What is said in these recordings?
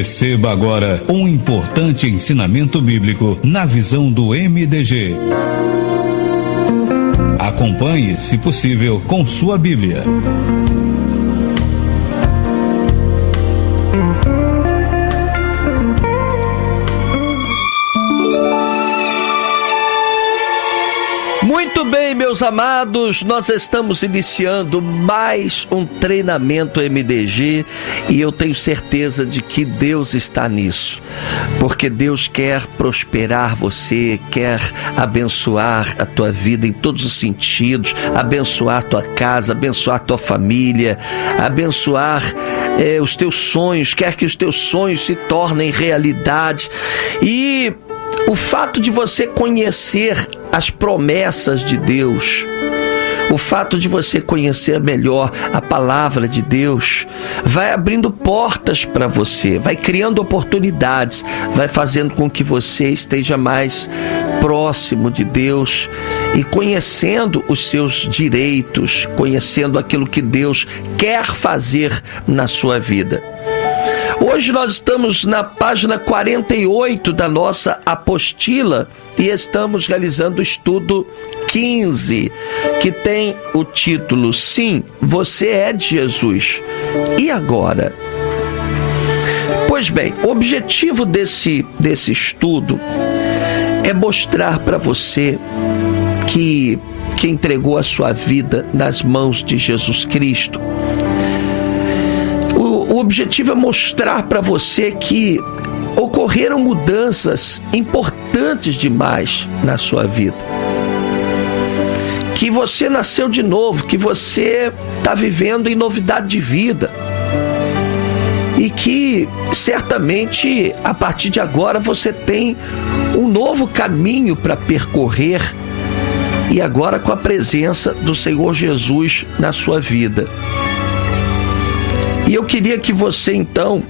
Receba agora um importante ensinamento bíblico na visão do MDG. Acompanhe, se possível, com sua Bíblia. Muito bem, meus amados, nós estamos iniciando mais um treinamento MDG e eu tenho certeza de que Deus está nisso, porque Deus quer prosperar você, quer abençoar a tua vida em todos os sentidos, abençoar a tua casa, abençoar a tua família, abençoar os teus sonhos, quer que os teus sonhos se tornem realidade. E o fato de você conhecer as promessas de Deus, o fato de você conhecer melhor a palavra de Deus, vai abrindo portas para você, vai criando oportunidades, vai fazendo com que você esteja mais próximo de Deus e conhecendo os seus direitos, conhecendo aquilo que Deus quer fazer na sua vida. Hoje nós estamos na página 48 da nossa apostila e estamos realizando o estudo 15, que tem o título Sim, você é de Jesus. E agora? Pois bem, o objetivo desse estudo é mostrar para você que entregou a sua vida nas mãos de Jesus Cristo. O objetivo é mostrar para você que ocorreram mudanças importantes demais na sua vida. Que você nasceu de novo, que você está vivendo em novidade de vida. E que certamente a partir de agora você tem um novo caminho para percorrer. E agora com a presença do Senhor Jesus na sua vida. E eu queria que você, então,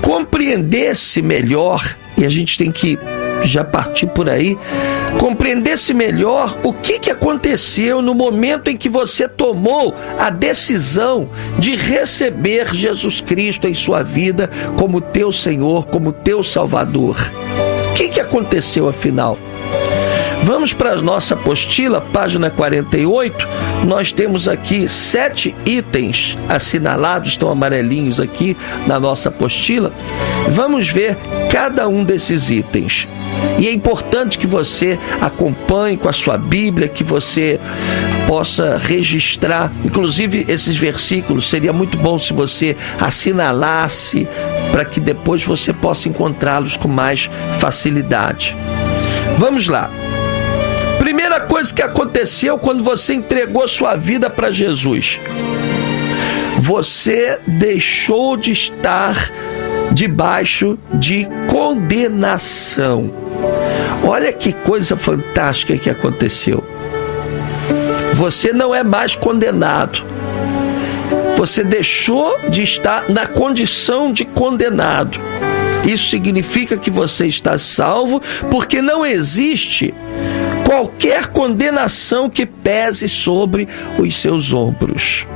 compreendesse melhor, e a gente tem que já partir por aí, compreendesse melhor o que aconteceu no momento em que você tomou a decisão de receber Jesus Cristo em sua vida como teu Senhor, como teu Salvador. O que aconteceu afinal? Vamos para a nossa apostila, página 48. Nós temos aqui 7 itens assinalados, estão amarelinhos aqui na nossa apostila. Vamos ver cada um desses itens. E é importante que você acompanhe com a sua Bíblia, que você possa registrar, inclusive esses versículos. Seria muito bom se você assinalasse para que depois você possa encontrá-los com mais facilidade. Vamos lá. Primeira coisa que aconteceu quando você entregou sua vida para Jesus. Você deixou de estar debaixo de condenação. Olha que coisa fantástica que aconteceu. Você não é mais condenado. Você deixou de estar na condição de condenado. Isso significa que você está salvo, porque não existe qualquer condenação que pese sobre os seus ombros.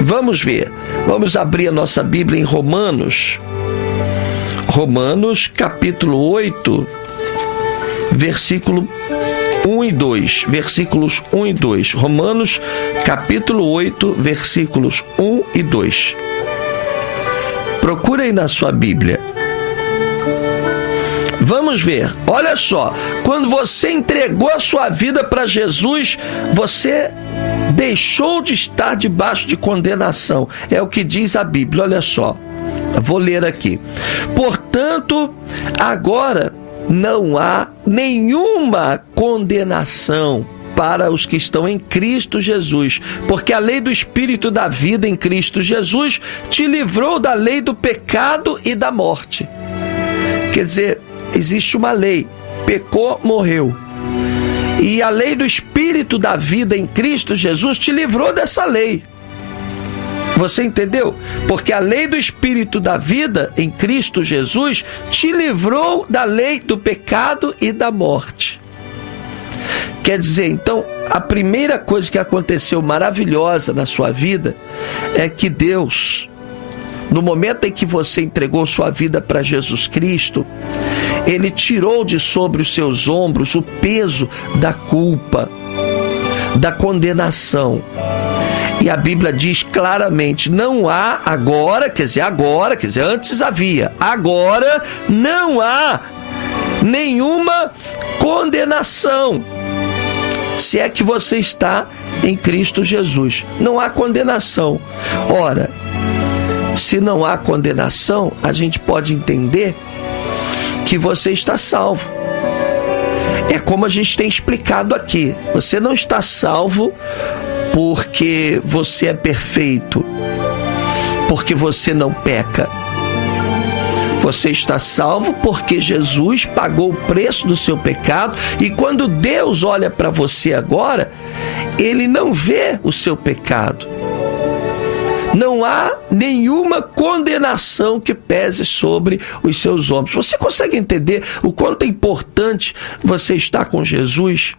Vamos ver. Vamos abrir a nossa Bíblia em Romanos. Romanos, capítulo 8, versículo 1 e 2. Versículos 1 e 2. Romanos, capítulo 8, versículos 1 e 2. Procura aí na sua Bíblia. Vamos ver, olha só, quando você entregou a sua vida para Jesus, você deixou de estar debaixo de condenação. É o que diz a Bíblia, olha só, vou ler aqui. Portanto, agora não há nenhuma condenação para os que estão em Cristo Jesus, porque a lei do Espírito da vida em Cristo Jesus te livrou da lei do pecado e da morte. Quer dizer, existe uma lei, pecou, morreu. E a lei do Espírito da vida em Cristo Jesus te livrou dessa lei. Você entendeu? Porque a lei do Espírito da vida em Cristo Jesus te livrou da lei do pecado e da morte. Quer dizer, então, a primeira coisa que aconteceu maravilhosa na sua vida é que Deus no momento em que você entregou sua vida para Jesus Cristo, Ele tirou de sobre os seus ombros o peso da culpa, da condenação. E a Bíblia diz claramente, não há agora, antes havia, agora não há nenhuma condenação, se é que você está em Cristo Jesus. Não há condenação. Ora, se não há condenação, a gente pode entender que você está salvo. É como a gente tem explicado aqui. Você não está salvo porque você é perfeito, porque você não peca. Você está salvo porque Jesus pagou o preço do seu pecado, e quando Deus olha para você agora, Ele não vê o seu pecado. Não há nenhuma condenação que pese sobre os seus ombros. Você consegue entender o quanto é importante você estar com Jesus?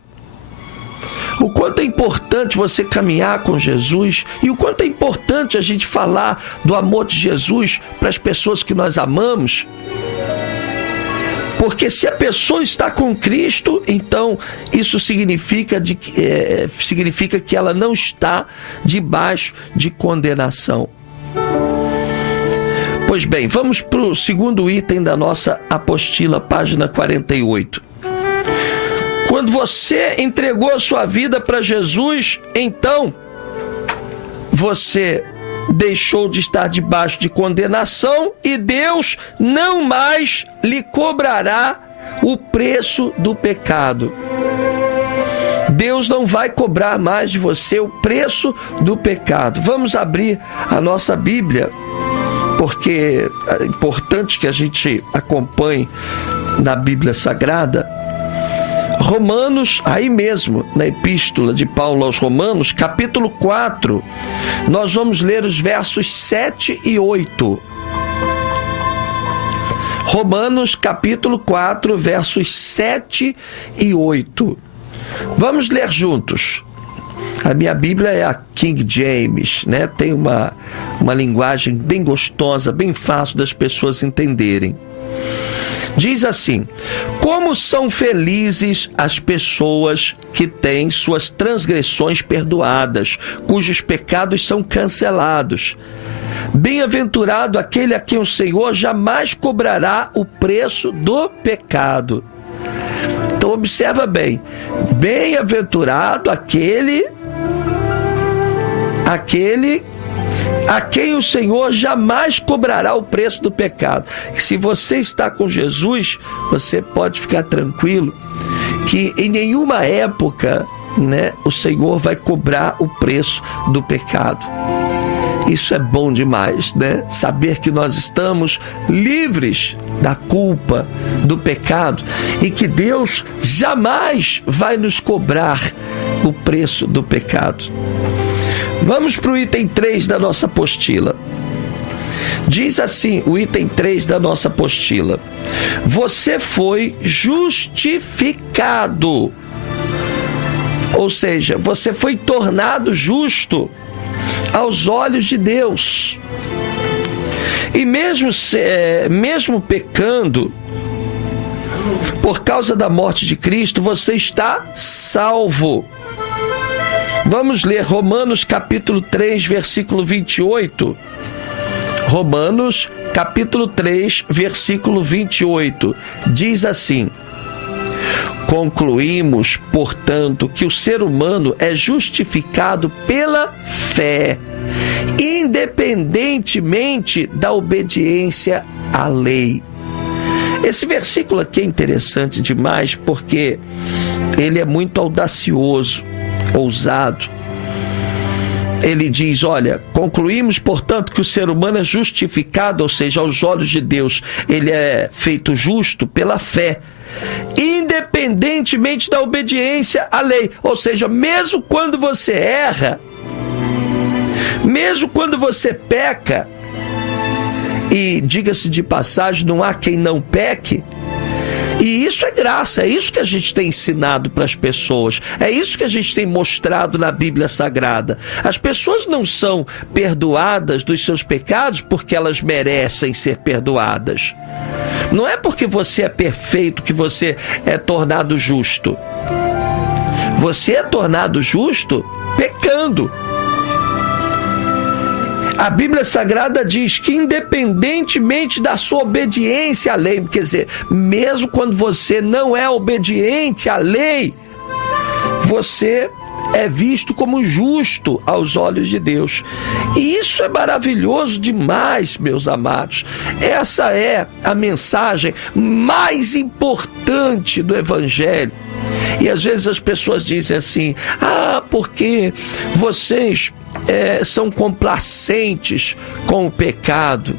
O quanto é importante você caminhar com Jesus, e o quanto é importante a gente falar do amor de Jesus para as pessoas que nós amamos. Porque se a pessoa está com Cristo, então isso significa que ela não está debaixo de condenação. Pois bem, vamos para o segundo item da nossa apostila, página 48. Quando você entregou a sua vida para Jesus, então você deixou de estar debaixo de condenação, e Deus não mais lhe cobrará o preço do pecado. Deus não vai cobrar mais de você o preço do pecado. Vamos abrir a nossa Bíblia, porque é importante que a gente acompanhe na Bíblia Sagrada. Romanos, aí mesmo, na epístola de Paulo aos Romanos, capítulo 4, nós vamos ler os versos 7 e 8. Romanos, capítulo 4, versos 7 e 8. Vamos ler juntos. A minha Bíblia é a King James, né? Tem uma linguagem bem gostosa, bem fácil das pessoas entenderem. Diz assim: como são felizes as pessoas que têm suas transgressões perdoadas, cujos pecados são cancelados. Bem-aventurado aquele a quem o Senhor jamais cobrará o preço do pecado. Então observa bem, bem-aventurado aquele a quem o Senhor jamais cobrará o preço do pecado. Se você está com Jesus, você pode ficar tranquilo que em nenhuma época, né, o Senhor vai cobrar o preço do pecado. Isso é bom demais, né? Saber que nós estamos livres da culpa, do pecado, e que Deus jamais vai nos cobrar o preço do pecado. Vamos para o item 3 da nossa apostila. Diz assim, o item 3 da nossa apostila: você foi justificado. Ou seja, você foi tornado justo aos olhos de Deus. E mesmo pecando, por causa da morte de Cristo, você está salvo. Vamos ler Romanos capítulo 3, versículo 28. Romanos capítulo 3, versículo 28. Diz assim: concluímos, portanto, que o ser humano é justificado pela fé, independentemente da obediência à lei. Esse versículo aqui é interessante demais, porque ele é muito audacioso, ousado. Ele diz, olha, concluímos, portanto, que o ser humano é justificado, ou seja, aos olhos de Deus, ele é feito justo pela fé, independentemente da obediência à lei. Ou seja, mesmo quando você erra, mesmo quando você peca, e diga-se de passagem, não há quem não peque, E isso é graça, é isso que a gente tem ensinado para as pessoas, é isso que a gente tem mostrado na Bíblia Sagrada. As pessoas não são perdoadas dos seus pecados porque elas merecem ser perdoadas. Não é porque você é perfeito que você é tornado justo. Você é tornado justo pecando. A Bíblia Sagrada diz que independentemente da sua obediência à lei, quer dizer, mesmo quando você não é obediente à lei, você é visto como justo aos olhos de Deus. E isso é maravilhoso demais, meus amados. Essa é a mensagem mais importante do Evangelho. E às vezes as pessoas dizem assim: porque vocês são complacentes com o pecado.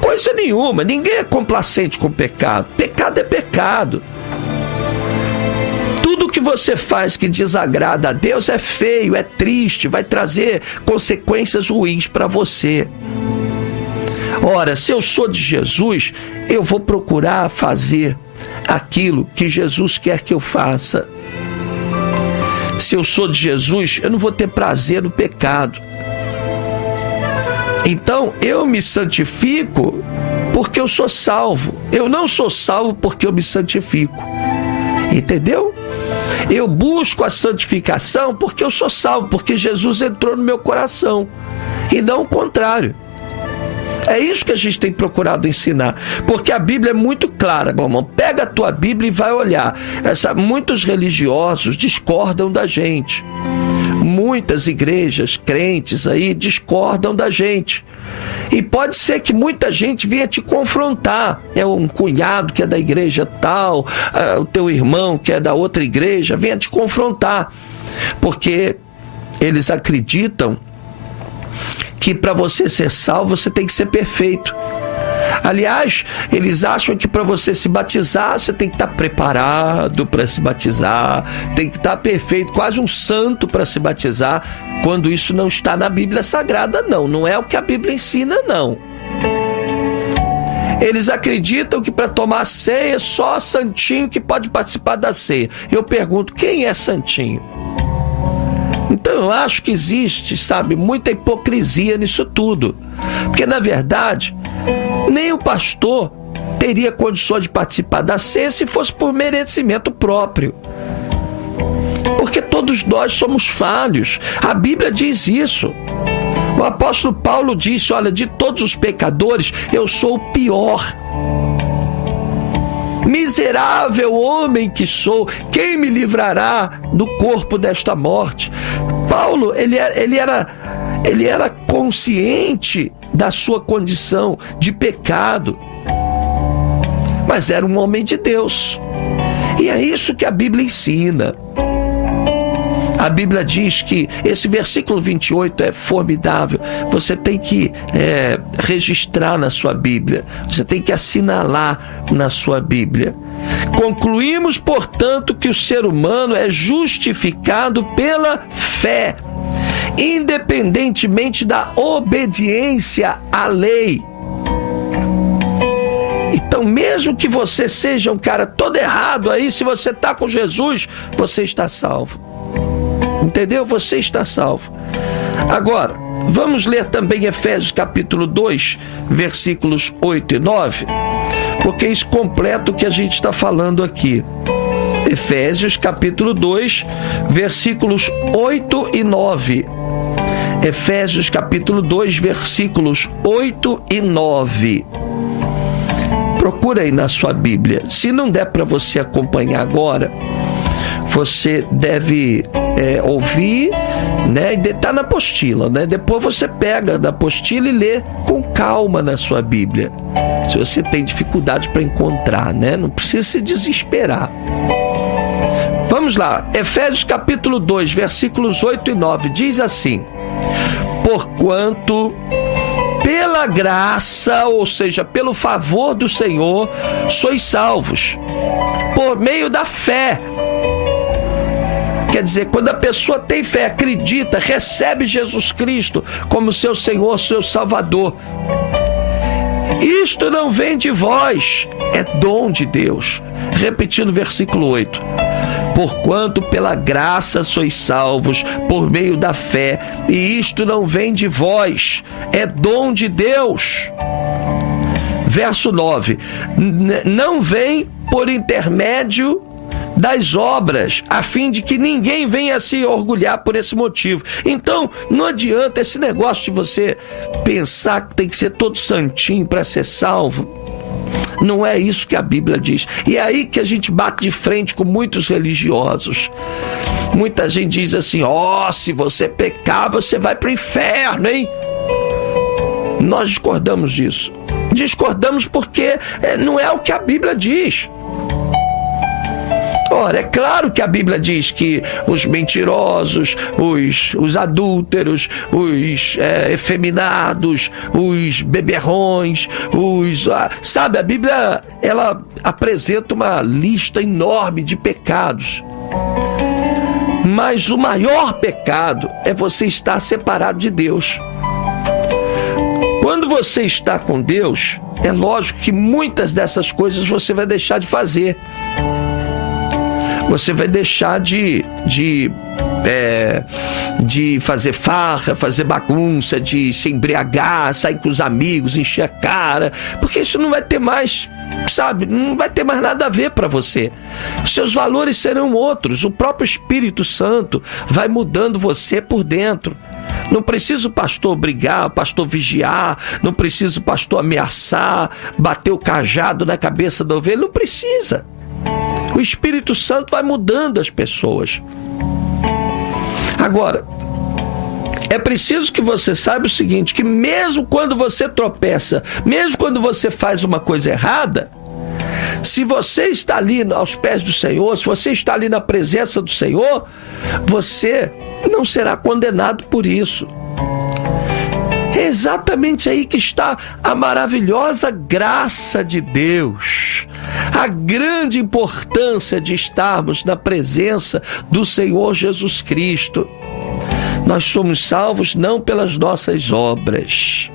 Coisa nenhuma, ninguém é complacente com o pecado. Pecado é pecado. Tudo que você faz que desagrada a Deus é feio, é triste, vai trazer consequências ruins para você. Ora, se eu sou de Jesus, eu vou procurar fazer aquilo que Jesus quer que eu faça. Se eu sou de Jesus, eu não vou ter prazer no pecado. Então, eu me santifico porque eu sou salvo. Eu não sou salvo porque eu me santifico. Entendeu? Eu busco a santificação porque eu sou salvo, porque Jesus entrou no meu coração. E não o contrário. É isso que a gente tem procurado ensinar, porque a Bíblia é muito clara, meu irmão. Pega a tua Bíblia e vai olhar. Muitos religiosos discordam da gente. Muitas igrejas crentes aí discordam da gente. E pode ser que muita gente venha te confrontar. É um cunhado que é da igreja tal, o teu irmão que é da outra igreja, venha te confrontar. Porque eles acreditam que para você ser salvo, você tem que ser perfeito. Aliás, eles acham que para você se batizar, você tem que estar preparado para se batizar, tem que estar perfeito, quase um santo para se batizar, quando isso não está na Bíblia Sagrada, não. Não é o que a Bíblia ensina, não. Eles acreditam que para tomar ceia, só santinho que pode participar da ceia. Eu pergunto, quem é santinho? Então eu acho que existe, muita hipocrisia nisso tudo. Porque, na verdade, nem o pastor teria condições de participar da ceia se fosse por merecimento próprio. Porque todos nós somos falhos. A Bíblia diz isso. O apóstolo Paulo disse: olha, de todos os pecadores, eu sou o pior. Miserável homem que sou, quem me livrará do corpo desta morte? Paulo, ele era consciente da sua condição de pecado, mas era um homem de Deus. E é isso que a Bíblia ensina. A Bíblia diz que esse versículo 28 é formidável. Você tem que registrar na sua Bíblia. Você tem que assinalar na sua Bíblia. Concluímos, portanto, que o ser humano é justificado pela fé, independentemente da obediência à lei. Então, mesmo que você seja um cara todo errado aí, se você está com Jesus, você está salvo. Entendeu? Você está salvo. Agora, vamos ler também Efésios capítulo 2, versículos 8 e 9, porque isso completa o que a gente está falando aqui. Efésios capítulo 2, versículos 8 e 9. Efésios capítulo 2, versículos 8 e 9. Procura aí na sua Bíblia. Se não der para você acompanhar agora, você deve ouvir, né? E está na apostila, né? Depois você pega da apostila e lê com calma na sua Bíblia. Se você tem dificuldade para encontrar, né? Não precisa se desesperar. Vamos lá. Efésios capítulo 2, versículos 8 e 9. Diz assim: porquanto pela graça, ou seja, pelo favor do Senhor, sois salvos, por meio da fé. Quer dizer, quando a pessoa tem fé, acredita, recebe Jesus Cristo como seu Senhor, seu Salvador, Isto não vem de vós, é dom de Deus. Repetindo o versículo 8. Porquanto pela graça sois salvos por meio da fé, e isto não vem de vós, é dom de Deus. Verso 9. Não vem por intermédio das obras, a fim de que ninguém venha se orgulhar por esse motivo. Então, não adianta esse negócio de você pensar que tem que ser todo santinho para ser salvo. Não é isso que a Bíblia diz. E é aí que a gente bate de frente com muitos religiosos. Muita gente diz assim: se você pecar, você vai para o inferno, hein? Nós discordamos disso. Discordamos porque não é o que a Bíblia diz. Ora, é claro que a Bíblia diz que os mentirosos, os adúlteros, os efeminados, os beberrões, sabe, a Bíblia, ela apresenta uma lista enorme de pecados. Mas o maior pecado é você estar separado de Deus. Quando você está com Deus, é lógico que muitas dessas coisas você vai deixar de fazer. Você vai deixar de fazer farra, fazer bagunça, de se embriagar, sair com os amigos, encher a cara, porque isso não vai ter mais, sabe, não vai ter mais nada a ver para você. Seus valores serão outros. O próprio Espírito Santo vai mudando você por dentro. Não precisa o pastor brigar, o pastor vigiar, não precisa o pastor ameaçar, bater o cajado na cabeça da ovelha, não precisa. O Espírito Santo vai mudando as pessoas. Agora, é preciso que você saiba o seguinte, que mesmo quando você tropeça, mesmo quando você faz uma coisa errada, se você está ali aos pés do Senhor, se você está ali na presença do Senhor, você não será condenado por isso. É exatamente aí que está a maravilhosa graça de Deus, a grande importância de estarmos na presença do Senhor Jesus Cristo. Nós somos salvos não pelas nossas obras,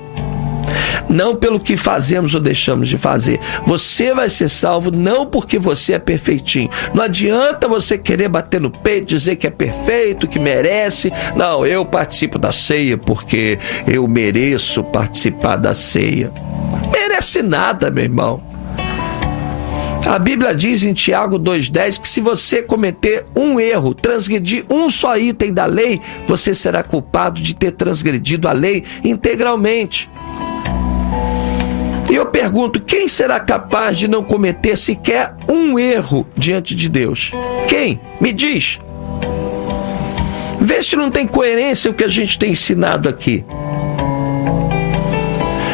não pelo que fazemos ou deixamos de fazer. Você vai ser salvo não porque você é perfeitinho. Não adianta você querer bater no peito, dizer que é perfeito, que merece. Não, eu participo da ceia porque eu mereço participar da ceia. Merece nada, meu irmão. A Bíblia diz em Tiago 2,10 que se você cometer um erro, transgredir um só item da lei, você será culpado de ter transgredido a lei integralmente. E eu pergunto, quem será capaz de não cometer sequer um erro diante de Deus? Quem? Me diz. Vê se não tem coerência o que a gente tem ensinado aqui.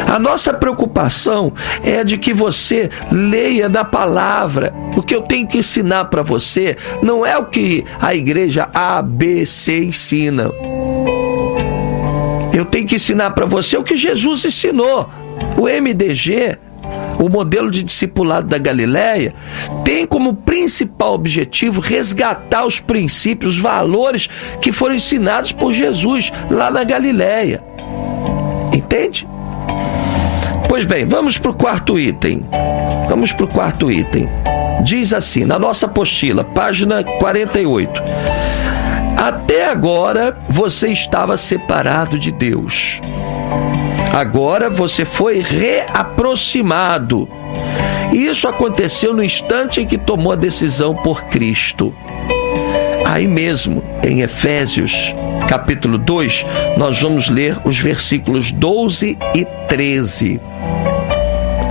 A nossa preocupação é de que você leia da palavra. O que eu tenho que ensinar para você não é o que a igreja A, B, C ensina. Eu tenho que ensinar para você o que Jesus ensinou. O MDG, o modelo de discipulado da Galileia, tem como principal objetivo resgatar os princípios, os valores que foram ensinados por Jesus lá na Galileia. Entende? Pois bem, vamos para o quarto item. Diz assim, na nossa apostila, página 48. Até agora você estava separado de Deus. Agora você foi reaproximado. Isso aconteceu no instante em que tomou a decisão por Cristo. Aí mesmo, em Efésios, capítulo 2, nós vamos ler os versículos 12 e 13.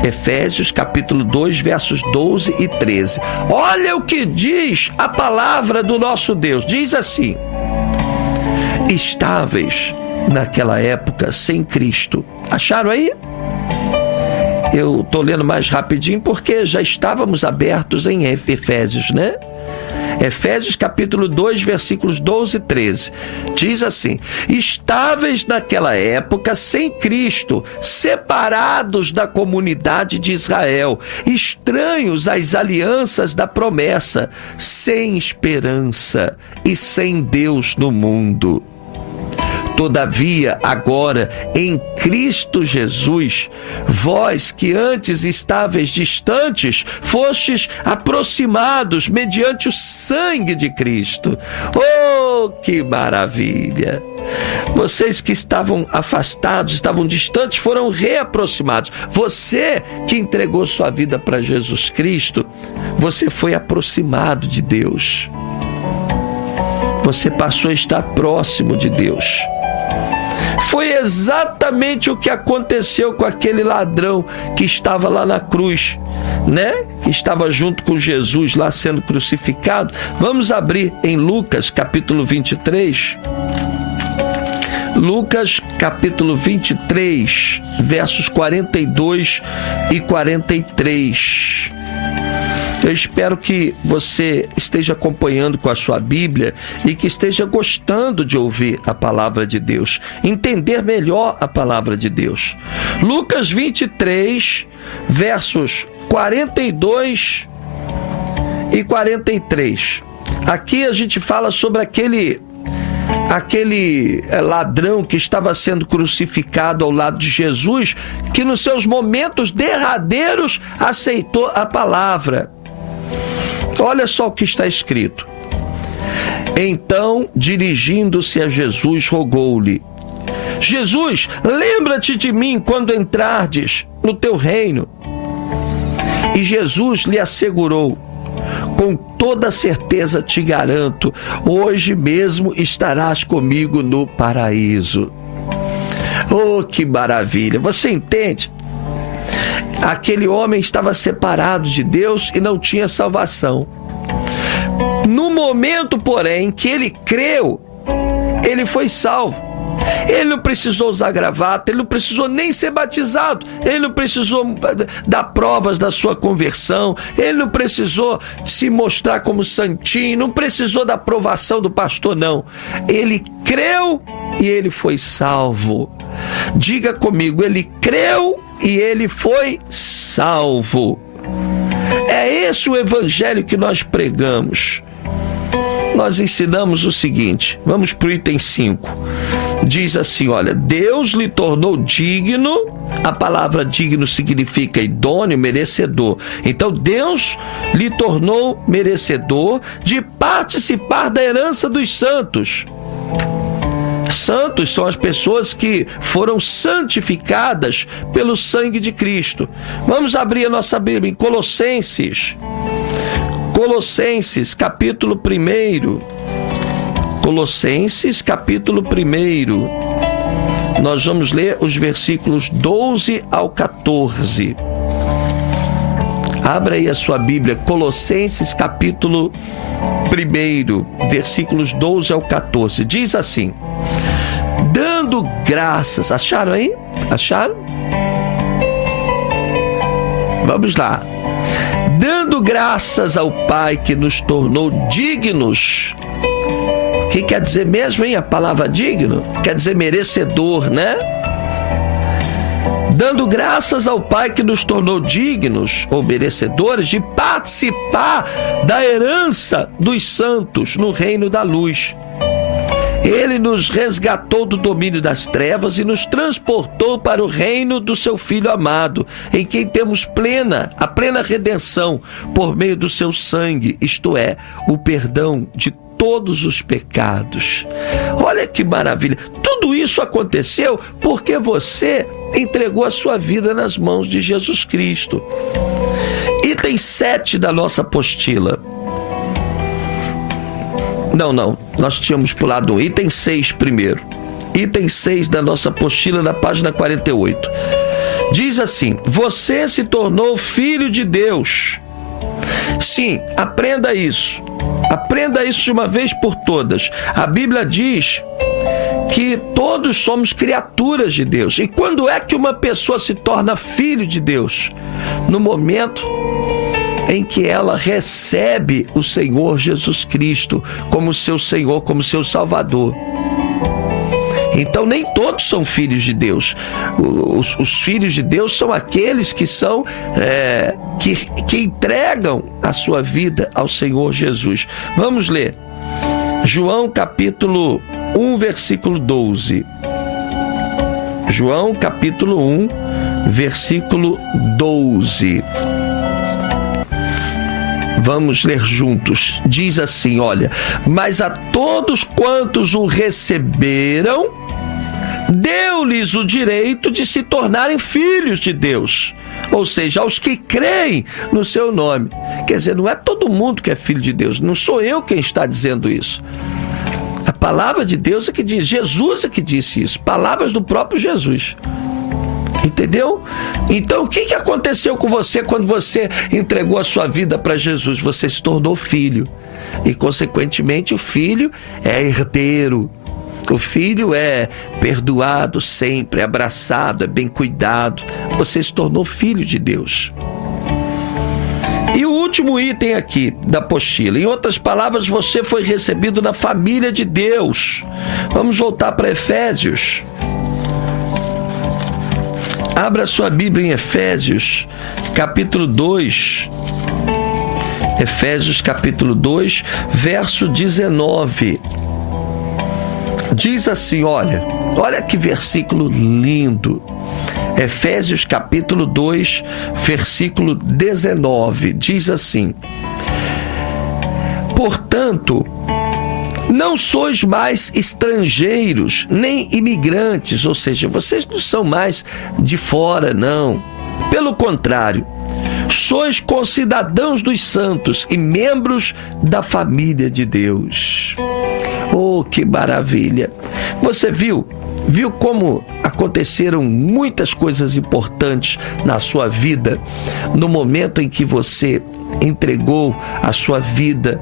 Efésios, capítulo 2, versos 12 e 13. Olha o que diz a palavra do nosso Deus. Diz assim: estáveis naquela época sem Cristo. Acharam aí? Eu estou lendo mais rapidinho porque já estávamos abertos em Efésios, né? Efésios capítulo 2, versículos 12 e 13. Diz assim: estáveis naquela época sem Cristo, separados da comunidade de Israel, estranhos às alianças da promessa, sem esperança e sem Deus no mundo. Todavia, agora, em Cristo Jesus, vós que antes estáveis distantes, fostes aproximados mediante o sangue de Cristo. Oh, que maravilha! Vocês que estavam afastados, estavam distantes, foram reaproximados. Você que entregou sua vida para Jesus Cristo, você foi aproximado de Deus. Você passou a estar próximo de Deus. Foi exatamente o que aconteceu com aquele ladrão que estava lá na cruz, né? Que estava junto com Jesus lá sendo crucificado. Vamos abrir em Lucas, capítulo 23. Lucas, capítulo 23, versos 42 e 43. Eu espero que você esteja acompanhando com a sua Bíblia e que esteja gostando de ouvir a palavra de Deus, entender melhor a palavra de Deus. Lucas 23, versos 42 e 43. Aqui a gente fala sobre aquele ladrão que estava sendo crucificado ao lado de Jesus, que nos seus momentos derradeiros aceitou a palavra. Olha só o que está escrito. Então, dirigindo-se a Jesus, rogou-lhe: Jesus, lembra-te de mim quando entrardes no teu reino. E Jesus lhe assegurou: com toda certeza te garanto, hoje mesmo estarás comigo no paraíso. Oh, que maravilha! Você entende? Aquele homem estava separado de Deus e não tinha salvação. No momento, porém, que ele creu, ele foi salvo. Ele não precisou usar gravata, ele não precisou nem ser batizado, ele não precisou dar provas da sua conversão, ele não precisou se mostrar como santinho, não precisou da aprovação do pastor, não. Ele creu e ele foi salvo. Diga comigo, ele creu e ele foi salvo. É esse o evangelho que nós pregamos. Nós ensinamos o seguinte, vamos para o item 5. Diz assim, olha, Deus lhe tornou digno, a palavra digno significa idôneo, merecedor. Então Deus lhe tornou merecedor de participar da herança dos santos. Santos são as pessoas que foram santificadas pelo sangue de Cristo. Vamos abrir a nossa Bíblia em Colossenses. Colossenses, capítulo 1. Colossenses, capítulo 1. Nós vamos ler os versículos 12 ao 14. Abra aí a sua Bíblia, Colossenses, capítulo 1, versículos 12 ao 14. Diz assim: dando graças. Acharam aí? Acharam? Vamos lá. Dando graças ao Pai que nos tornou dignos. O que quer dizer mesmo, hein? A palavra digno quer dizer merecedor, né? Dando graças ao Pai que nos tornou dignos ou merecedores de participar da herança dos santos no reino da luz. Ele nos resgatou do domínio das trevas e nos transportou para o reino do seu Filho amado, em quem temos a plena redenção por meio do seu sangue, isto é, o perdão de todos os pecados. Olha que maravilha! Tudo isso aconteceu porque você entregou a sua vida nas mãos de Jesus Cristo. Item 7 da nossa apostila. Não, nós tínhamos pulado um item 6 primeiro. Item 6 da nossa apostila, na página 48. Diz assim: você se tornou filho de Deus. Sim, aprenda isso. Aprenda isso de uma vez por todas. A Bíblia diz que todos somos criaturas de Deus. E quando é que uma pessoa se torna filho de Deus? No momento em que ela recebe o Senhor Jesus Cristo como seu Senhor, como seu Salvador. Então nem todos são filhos de Deus. Os filhos de Deus são aqueles que são que entregam a sua vida ao Senhor Jesus. Vamos ler João capítulo 1, versículo 12. João, capítulo 1, versículo 12. Vamos ler juntos. Diz assim, olha: mas a todos quantos o receberam, deu-lhes o direito de se tornarem filhos de Deus. Ou seja, aos que creem no seu nome. Quer dizer, não é todo mundo que é filho de Deus. Não sou eu quem está dizendo isso. A palavra de Deus é que diz, Jesus é que disse isso. Palavras do próprio Jesus. Entendeu? Então, o que aconteceu com você quando você entregou a sua vida para Jesus? Você se tornou filho. E, consequentemente, o filho é herdeiro. O filho é perdoado sempre, é abraçado, é bem cuidado. Você se tornou filho de Deus. E o último item aqui da apostila. Em outras palavras, você foi recebido na família de Deus. Vamos voltar para Efésios. Abra sua Bíblia em Efésios, capítulo 2. Efésios, capítulo 2, verso 19. Diz assim, olha que versículo lindo. Efésios, capítulo 2, versículo 19. Diz assim: portanto, não sois mais estrangeiros, nem imigrantes, ou seja, vocês não são mais de fora, não. Pelo contrário, sois concidadãos dos santos e membros da família de Deus. Oh, que maravilha! Você viu como aconteceram muitas coisas importantes na sua vida no momento em que você entregou a sua vida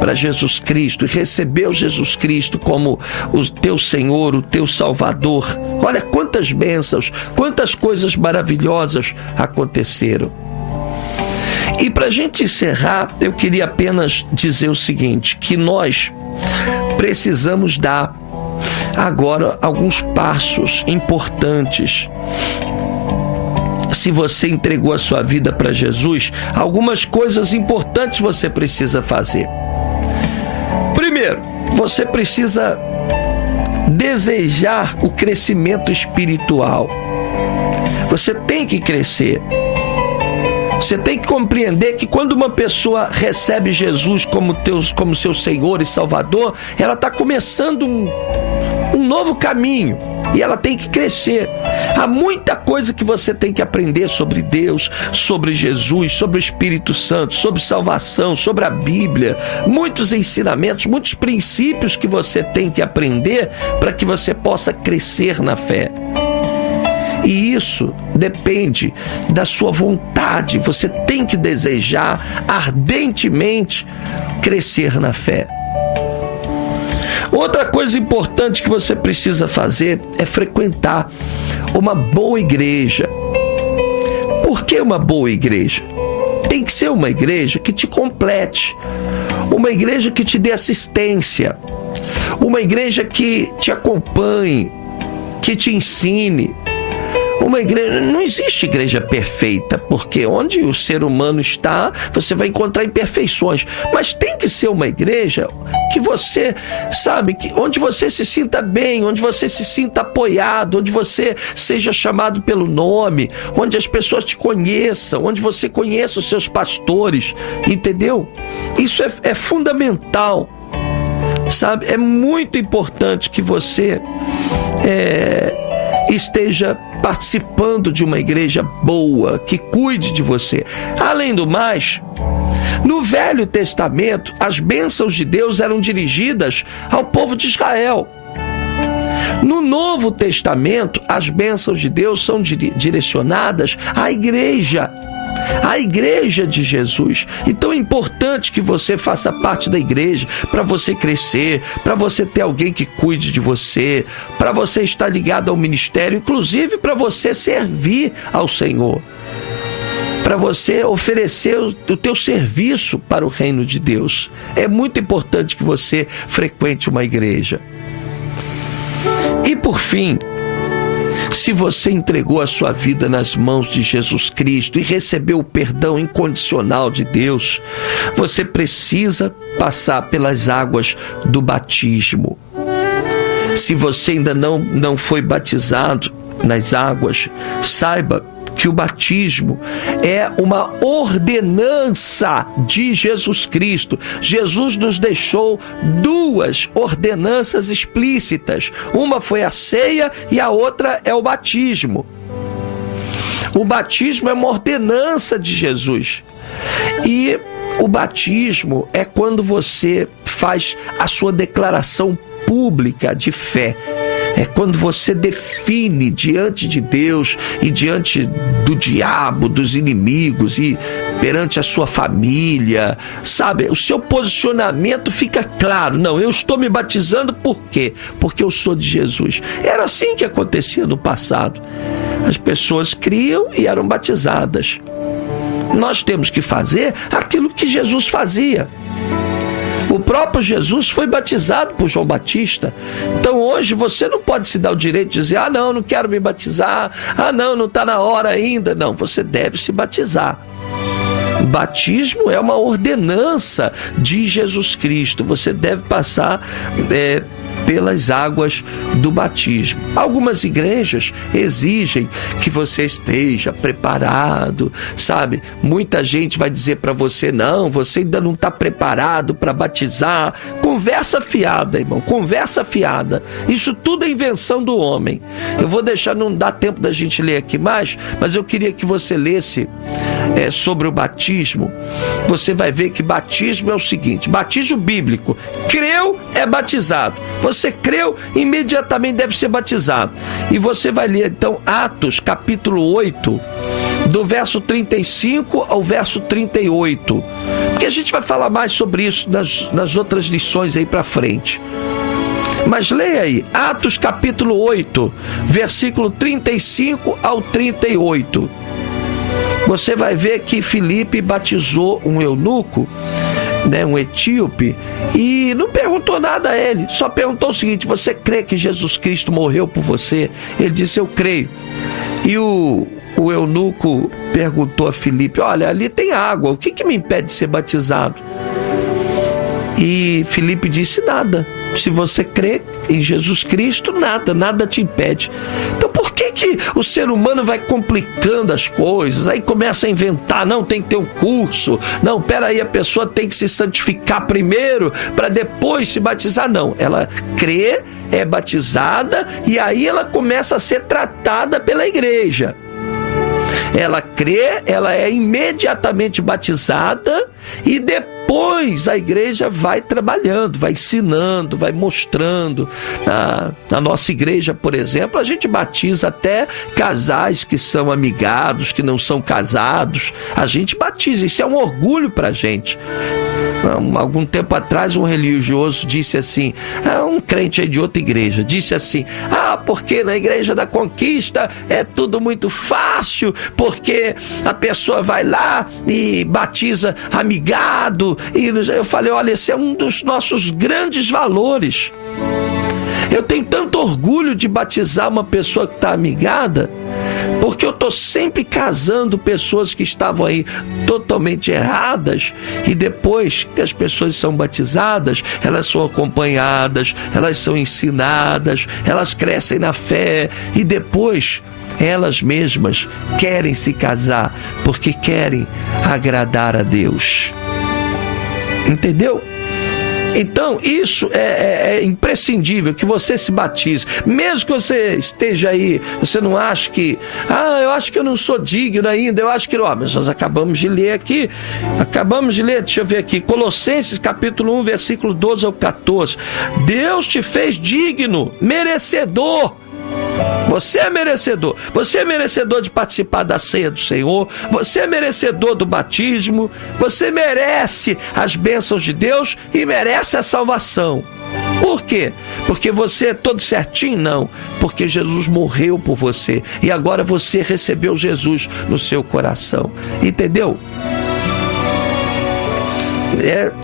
para Jesus Cristo e recebeu Jesus Cristo como o teu Senhor, o teu Salvador. Olha quantas bênçãos, quantas coisas maravilhosas aconteceram. E para a gente encerrar, eu queria apenas dizer o seguinte, que nós precisamos dar agora alguns passos importantes. Se você entregou a sua vida para Jesus, algumas coisas importantes você precisa fazer. Primeiro, você precisa desejar o crescimento espiritual. Você tem que crescer. Você tem que compreender que quando uma pessoa recebe Jesus como seu Senhor e Salvador, ela está começando um novo caminho e ela tem que crescer. Há muita coisa que você tem que aprender sobre Deus, sobre Jesus, sobre o Espírito Santo, sobre salvação, sobre a Bíblia. Muitos ensinamentos, muitos princípios que você tem que aprender para que você possa crescer na fé. E isso depende da sua vontade. Você tem que desejar ardentemente crescer na fé. Outra coisa importante que você precisa fazer é frequentar uma boa igreja. Por que uma boa igreja? Tem que ser uma igreja que te complete, uma igreja que te dê assistência, uma igreja que te acompanhe, que te ensine. Uma igreja, não existe igreja perfeita, porque onde o ser humano está, você vai encontrar imperfeições. Mas tem que ser uma igreja que você sabe, onde você se sinta bem, onde você se sinta apoiado, onde você seja chamado pelo nome, onde as pessoas te conheçam, onde você conheça os seus pastores, entendeu? Isso é fundamental, sabe? É muito importante que você esteja participando de uma igreja boa, que cuide de você. Além do mais, no Velho Testamento, as bênçãos de Deus eram dirigidas ao povo de Israel. No Novo Testamento, as bênçãos de Deus são direcionadas à igreja de Jesus. Então é importante que você faça parte da igreja para você crescer, para você ter alguém que cuide de você, para você estar ligado ao ministério, inclusive para você servir ao Senhor, para você oferecer o teu serviço para o reino de Deus. É muito importante que você frequente uma igreja. E por fim, se você entregou a sua vida nas mãos de Jesus Cristo e recebeu o perdão incondicional de Deus, você precisa passar pelas águas do batismo. Se você ainda não foi batizado nas águas, saiba que o batismo é uma ordenança de Jesus Cristo. Jesus nos deixou 2 ordenanças explícitas. Uma foi a ceia e a outra é o batismo. O batismo é uma ordenança de Jesus. E o batismo é quando você faz a sua declaração pública de fé. É quando você define diante de Deus e diante do diabo, dos inimigos e perante a sua família, sabe? O seu posicionamento fica claro. Não, eu estou me batizando por quê? Porque eu sou de Jesus. Era assim que acontecia no passado. As pessoas criam e eram batizadas. Nós temos que fazer aquilo que Jesus fazia. O próprio Jesus foi batizado por João Batista. Então hoje você não pode se dar o direito de dizer: não quero me batizar, não está na hora ainda. Não, você deve se batizar. O batismo é uma ordenança de Jesus Cristo. Você deve passar pelas águas do batismo. Algumas igrejas exigem que você esteja preparado, sabe? Muita gente vai dizer para você: não, você ainda não está preparado para batizar. Conversa fiada, irmão, conversa fiada. Isso tudo é invenção do homem. Eu vou deixar, não dá tempo da gente ler aqui mais, mas eu queria que você lesse sobre o batismo. Você vai ver que batismo é o seguinte: batismo bíblico, creu, é batizado. Você creu, imediatamente deve ser batizado. E você vai ler então Atos capítulo 8, do verso 35 ao verso 38, porque a gente vai falar mais sobre isso nas outras lições aí para frente. Mas leia aí, Atos capítulo 8, versículo 35 ao 38. Você vai ver que Filipe batizou um eunuco, um etíope, e não perguntou nada a ele, só perguntou o seguinte: você crê que Jesus Cristo morreu por você? Ele disse: eu creio. E o eunuco perguntou a Filipe: olha, ali tem água, o que me impede de ser batizado? E Filipe disse: nada. Se você crê em Jesus Cristo, nada te impede. Então por que o ser humano vai complicando as coisas? Aí começa a inventar: não, tem que ter um curso. Não, peraí, a pessoa tem que se santificar primeiro para depois se batizar. Não, ela crê, é batizada e aí ela começa a ser tratada pela igreja. Ela crê, ela é imediatamente batizada e depois a igreja vai trabalhando, vai ensinando, vai mostrando. Na nossa igreja, por exemplo, a gente batiza até casais que são amigados, que não são casados. A gente batiza, isso é um orgulho pra gente. Algum tempo atrás um religioso disse assim, um crente aí de outra igreja, disse assim: porque na igreja da Conquista é tudo muito fácil, porque a pessoa vai lá e batiza amigado. E eu falei: olha, esse é um dos nossos grandes valores. Eu tenho tanto orgulho de batizar uma pessoa que está amigada, porque eu estou sempre casando pessoas que estavam aí totalmente erradas, e depois que as pessoas são batizadas, elas são acompanhadas, elas são ensinadas, elas crescem na fé, e depois elas mesmas querem se casar, porque querem agradar a Deus. Entendeu? Então, isso é imprescindível, que você se batize. Mesmo que você esteja aí, você não acha que... eu acho que eu não sou digno ainda, eu acho que... mas nós acabamos de ler aqui, deixa eu ver aqui, Colossenses capítulo 1, versículo 12 ao 14. Deus te fez digno, merecedor. Você é merecedor. Você é merecedor de participar da ceia do Senhor. Você é merecedor do batismo. Você merece as bênçãos de Deus e merece a salvação. Por quê? Porque você é todo certinho? Não. Porque Jesus morreu por você. E agora você recebeu Jesus no seu coração. Entendeu?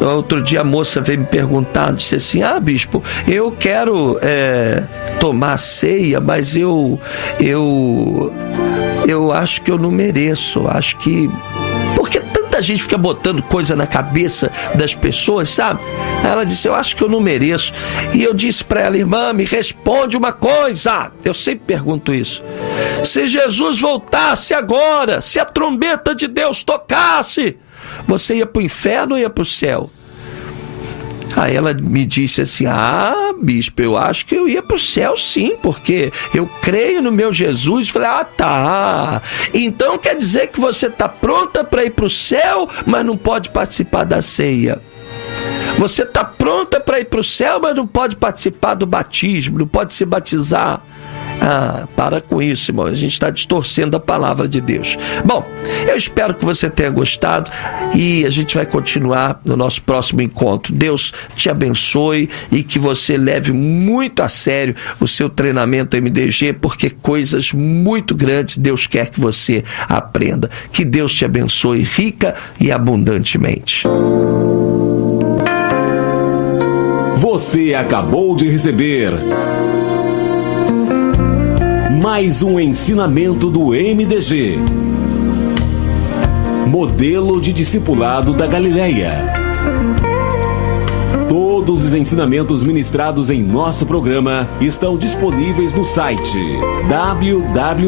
Outro dia a moça veio me perguntar, disse assim: bispo, eu quero tomar ceia, mas eu acho que eu não mereço, acho que... Porque tanta tanta gente fica botando coisa na cabeça das pessoas, sabe? Ela disse, eu acho que eu não mereço. E eu disse para ela, irmã, me responde uma coisa. Eu sempre pergunto isso. Se Jesus voltasse agora, se a trombeta de Deus tocasse, você ia para o inferno ou ia para o céu? Aí ela me disse assim, bispo, eu acho que eu ia para o céu sim, porque eu creio no meu Jesus. Eu falei, tá, então quer dizer que você está pronta para ir para o céu, mas não pode participar da ceia. Você está pronta para ir para o céu, mas não pode participar do batismo, não pode se batizar. Para com isso, irmão. A gente está distorcendo a palavra de Deus. Bom, eu espero que você tenha gostado e a gente vai continuar no nosso próximo encontro. Deus te abençoe e que você leve muito a sério o seu treinamento MDG, porque coisas muito grandes Deus quer que você aprenda. Que Deus te abençoe rica e abundantemente. Você acabou de receber mais um ensinamento do MDG, Modelo de Discipulado da Galileia. Todos os ensinamentos ministrados em nosso programa estão disponíveis no site www.jmil.net.